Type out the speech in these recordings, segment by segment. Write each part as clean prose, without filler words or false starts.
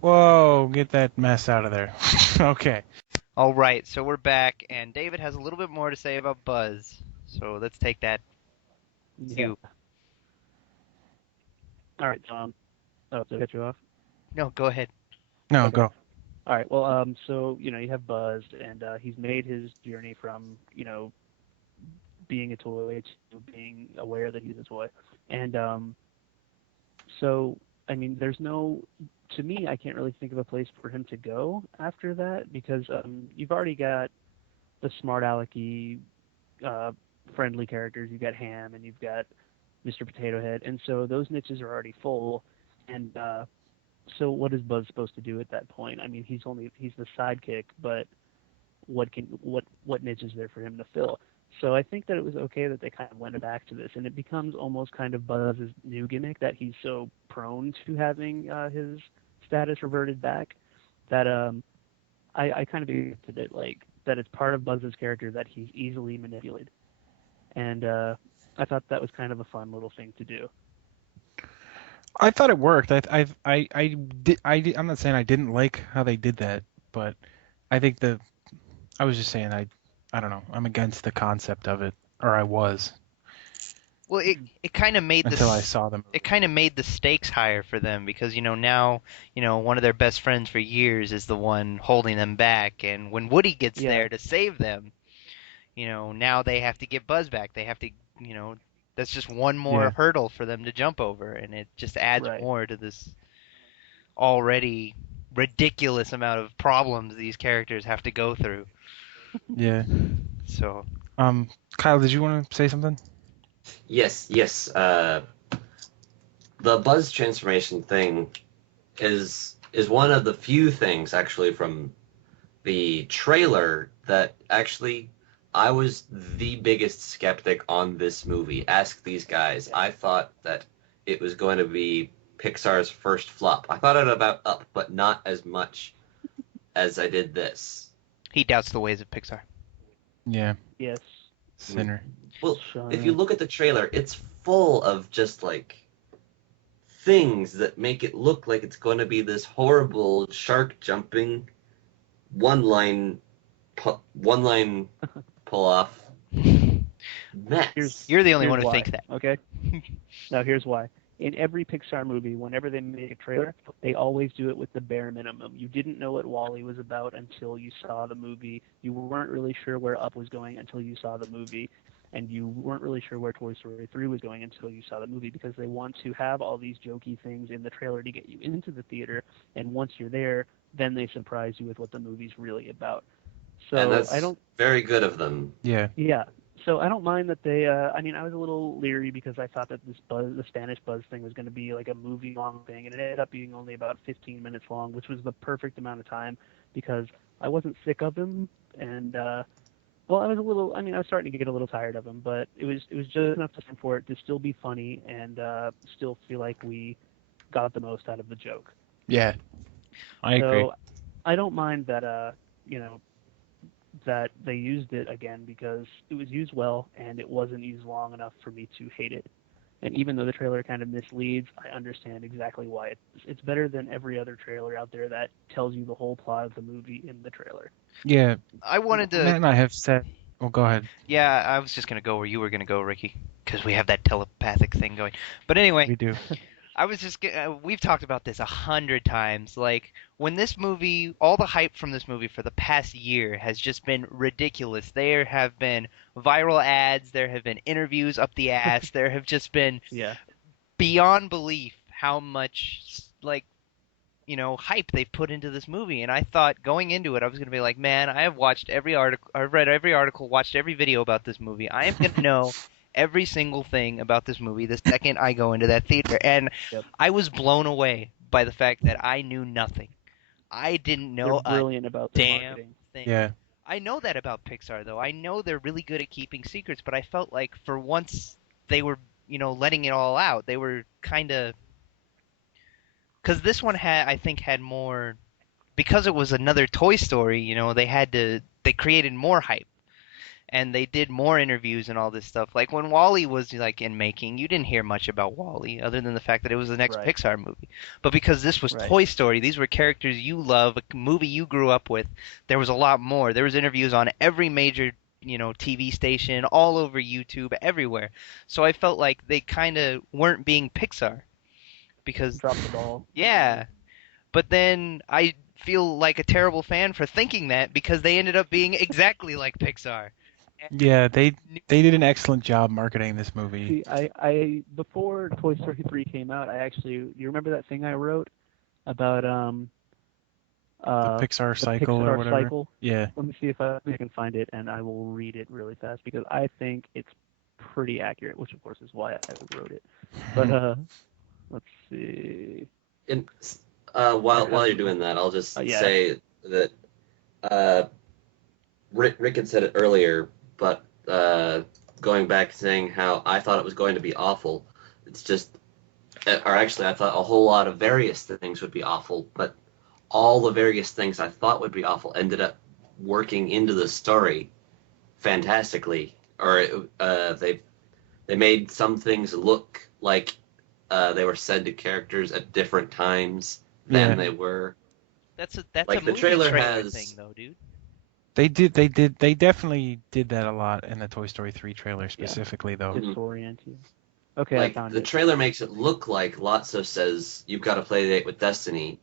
Whoa, get that mess out of there. Okay. All right, so we're back, and David has a little bit more to say about Buzz. So let's take that Yeah. cue. All right. Oh, did I cut you off? No, go ahead. No, Okay. go. All right. Well, so you have Buzz, and he's made his journey from being a toy to being aware that he's a toy, and so I mean, there's no. To me, I can't really think of a place for him to go after that because you've already got the smart alecky, uh, friendly characters. You've got Ham, and you've got Mr. Potato Head, and so those niches are already full, and so what is Buzz supposed to do at that point? I mean, he's the sidekick, but what niche is there for him to fill? So I think that it was okay that they kind of went back to this, and it becomes almost kind of Buzz's new gimmick that he's so prone to having his status reverted back that I kind of accepted it like that it's part of Buzz's character that he's easily manipulated, and I thought that was kind of a fun little thing to do. I thought it worked. I'm not saying I didn't like how they did that, but I think I was just saying I don't know. I'm against the concept of it, or I was Well, it kind of made until I this. saw the It movie. kind of made the stakes higher for them because now one of their best friends for years is the one holding them back, and when Woody gets Yeah, there to save them, now they have to get Buzz back. They have to, that's just one more Yeah. hurdle for them to jump over, and it just adds right. more to this already ridiculous amount of problems these characters have to go through. Yeah. So, Um, Kyle, did you want to say something? Yes, yes. The Buzz transformation thing is one of the few things actually from the trailer that actually I was the biggest skeptic on this movie. Ask these guys. Yeah. I thought that it was going to be Pixar's first flop. I thought it about Up, but not as much as I did this. he doubts the ways of Pixar. Yeah. Yes. Sinner. Well, if you Shania. look at the trailer, it's full of just like things that make it look like it's going to be this horrible shark jumping one line pull off Here's mess. You're the only here's one who why. thinks that. Okay. Now here's why. In every Pixar movie, whenever they make a trailer, they always do it with the bare minimum. You didn't know what Wally was about until you saw the movie. You weren't really sure where Up was going until you saw the movie. And you weren't really sure where Toy Story 3 was going until you saw the movie because they want to have all these jokey things in the trailer to get you into the theater. And once you're there, then they surprise you with what the movie's really about. And So I that's don't very good of them. Yeah. yeah. So I don't mind that they. I mean, I was a little leery because I thought that the Spanish Buzz thing, was going to be like a movie-long thing, and it ended up being only about 15 minutes long, which was the perfect amount of time because I wasn't sick of him, and well, I was a little. I mean, I was starting to get a little tired of him, but it was just enough time for it to still be funny and still feel like we got the most out of the joke. Yeah. I agree. So I don't mind that. You know, that they used it again because it was used well and it wasn't used long enough for me to hate it. And even though the trailer kind of misleads, I understand exactly why it's better than every other trailer out there that tells you the whole plot of the movie in the trailer. Yeah. I wanted to. Matt and I have said. Oh, go ahead. Yeah, I was just gonna go where you were gonna go, Ricky, because we have that telepathic thing going. But anyway, We do. I was just. We've talked about this 100 times. Like when this movie, all the hype from this movie for the past year has just been ridiculous. There have been viral ads. There have been interviews up the ass. There have just been Yeah. beyond belief how much like hype they've put into this movie. And I thought going into it, I was going to be like, man, I have watched every article, I've read every article, watched every video about this movie. I am going to know every single thing about this movie the second I go into that theater. And Yep. I was blown away by the fact that I knew nothing. I didn't They're know a brilliant about their damn marketing. thing. Yeah. I know that about Pixar, though. I know they're really good at keeping secrets, but I felt like for once they were, letting it all out. They were kind of because this one I think had more because it was another Toy Story. They created more hype, and they did more interviews and all this stuff. Like when Wall-E was like in making, you didn't hear much about Wall-E other than the fact that it was the next Right. Pixar movie. But because this was Right. Toy Story, these were characters you love, a movie you grew up with. There was a lot more. There was interviews on every major, TV station, all over YouTube, everywhere. So I felt like they kind of weren't being Pixar because Drop the ball. yeah. But then I feel like a terrible fan for thinking that because they ended up being exactly like Pixar. Yeah, they did an excellent job marketing this movie. See, I before Toy Story 3 came out, you remember that thing I wrote about The Pixar the cycle or Pixar whatever. cycle? Yeah. Let me see if I can find it, and I will read it really fast because I think it's pretty accurate, which of course is why I wrote it. But let's see. And while you're doing that, I'll just Yeah. say that Rick had said it earlier, but going back saying how I thought it was going to be awful, it's just, or actually I thought a whole lot of various things would be awful, but all the various things I thought would be awful ended up working into the story fantastically. Or they made some things look like they were said to characters at different times than Yeah. they were. That's Like, a the movie trailer trailer has- thing though, dude. They definitely did that a lot in the Toy Story 3 trailer specifically, though. Disorient you. Okay, I Like, found the it. trailer makes it look like Lotso says you've got to play date with Destiny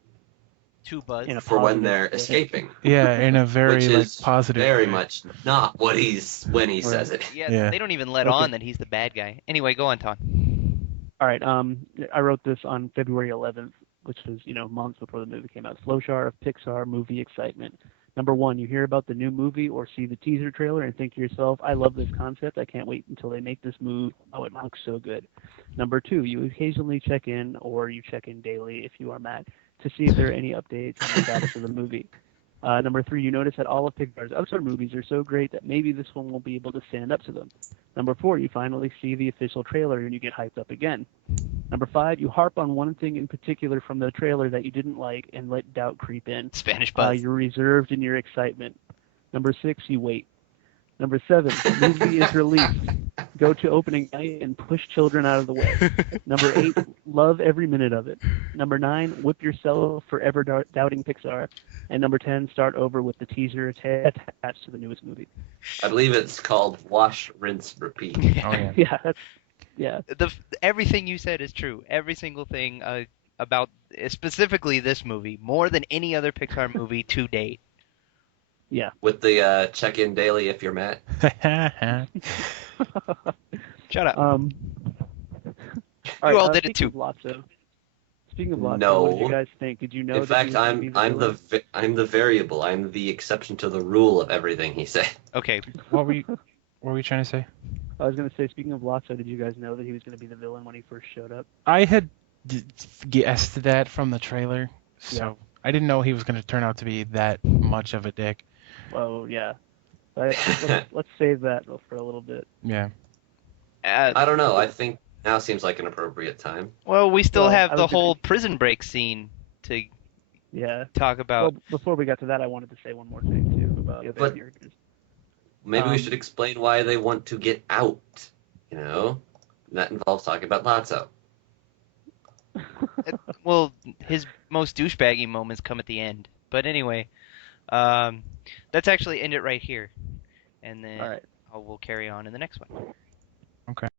Two Buzz. In a for when positive they're way. escaping, Yeah, in a very which like is positive very way. much not what when he says it. Yeah, Yeah. they don't even let Okay. on that he's the bad guy. Anyway, go on, Ton. All right. I wrote this on February 11th, which was months before the movie came out. Flowchart of Pixar movie excitement. Number one, you hear about the new movie or see the teaser trailer and think to yourself, I love this concept. I can't wait until they make this movie. Oh, it looks so good. Number two, you occasionally check in, or you check in daily if you are Matt, to see if there are any updates on the status of the movie. Number three, you notice that all of Pixar's other movies are so great that maybe this one won't be able to stand up to them. Number four, you finally see the official trailer and you get hyped up again. Number five, you harp on one thing in particular from the trailer that you didn't like and let doubt creep in. Spanish Buzz. You're reserved in your excitement. Number six, you wait. Number seven, the movie is released. Go to opening night and push children out of the way. Number eight, love every minute of it. Number nine, whip yourself forever doubting Pixar. And number 10, start over with the teaser attached to the newest movie. I believe it's called Wash, Rinse, Repeat. Oh yeah. Yeah. Everything you said is true. Every single thing about specifically this movie, more than any other Pixar movie to date. Yeah. With the check-in daily if you're Matt. Shut up. All You all right, did it too. Speaking of Lotso, No. what did you guys think? Did you know? In that fact, he was gonna be I'm villain? I'm the variable. I'm the exception to the rule of everything he said. Okay. What were we trying to say? I was going to say, speaking of Lotso, did you guys know that he was going to be the villain when he first showed up? I had guessed that from the trailer, so Yeah. I didn't know he was going to turn out to be that much of a dick. Oh yeah. Let's save that for a little bit. Yeah. I don't know. I think now seems like an appropriate time. Well, we still Well, have I the was gonna- whole prison break scene to Yeah. talk about. Well, before we got to that, I wanted to say one more thing too about the other But- characters. Maybe we Um, should explain why they want to get out. And that involves talking about Lotso. Well, his most douchebaggy moments come at the end. But anyway, let's actually end it right here, and then All right. we'll carry on in the next one. Okay.